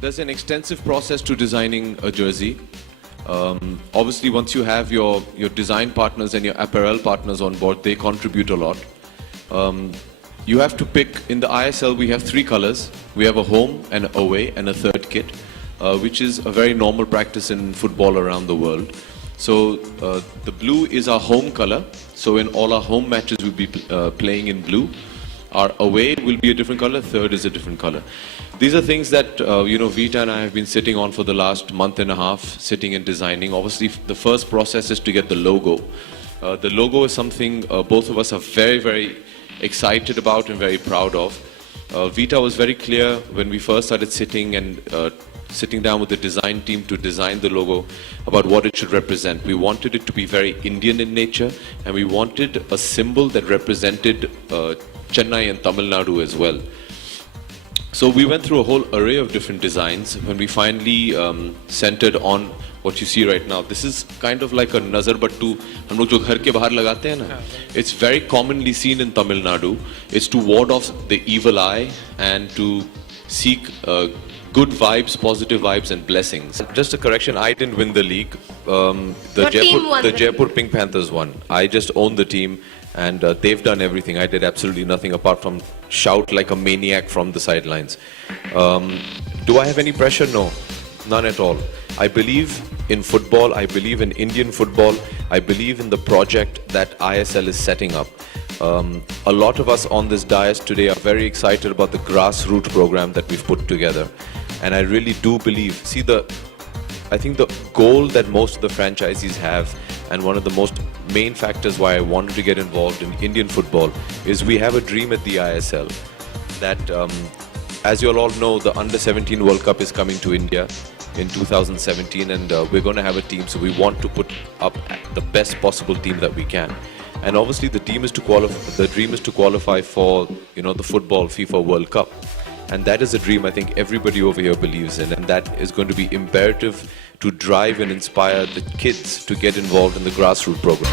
there's an extensive process to designing a jersey. Obviously, once you have your design partners and your apparel partners on board, they contribute a lot. You have to pick, in the ISL we have 3 colors. We have a home and away and a third kit, which is a very normal practice in football around the world. So the blue is our home color. So in all our home matches we'll be playing in blue. Our away will be a different color, third is a different color. These are things that, Vita and I have been sitting on for the last month and a half, sitting and designing. Obviously, the first process is to get the logo. The logo is something both of us are very, very excited about and very proud of. Vita was very clear when we first started sitting down with the design team to design the logo about what it should represent. We wanted it to be very Indian in nature, and we wanted a symbol that represented Chennai and Tamil Nadu as well. So we went through a whole array of different designs when we finally centered on what you see right now. This is kind of like a nazar battu hum log jo ghar ke bahar lagate hain na. It's very commonly seen in Tamil Nadu. It's to ward off the evil eye and to seek good vibes, positive vibes and blessings. Just a correction, I didn't win the league. The Jaipur Pink Panthers won. I just owned the team and they've done everything. I did absolutely nothing apart from shout like a maniac from the sidelines. Do I have any pressure? No, none at all. I believe in football, I believe in Indian football, I believe in the project that ISL is setting up. A lot of us on this dais today are very excited about the grassroots program that we've put together. And I really do believe, I think the goal that most of the franchisees have, and one of the most main factors why I wanted to get involved in Indian football, is we have a dream at the ISL that, as you all know, the Under-17 World Cup is coming to India in 2017, and we're going to have a team, so we want to put up the best possible team that we can. And obviously the dream is to qualify for, the football FIFA World Cup. And that is a dream I think everybody over here believes in, and that is going to be imperative to drive and inspire the kids to get involved in the grassroots program.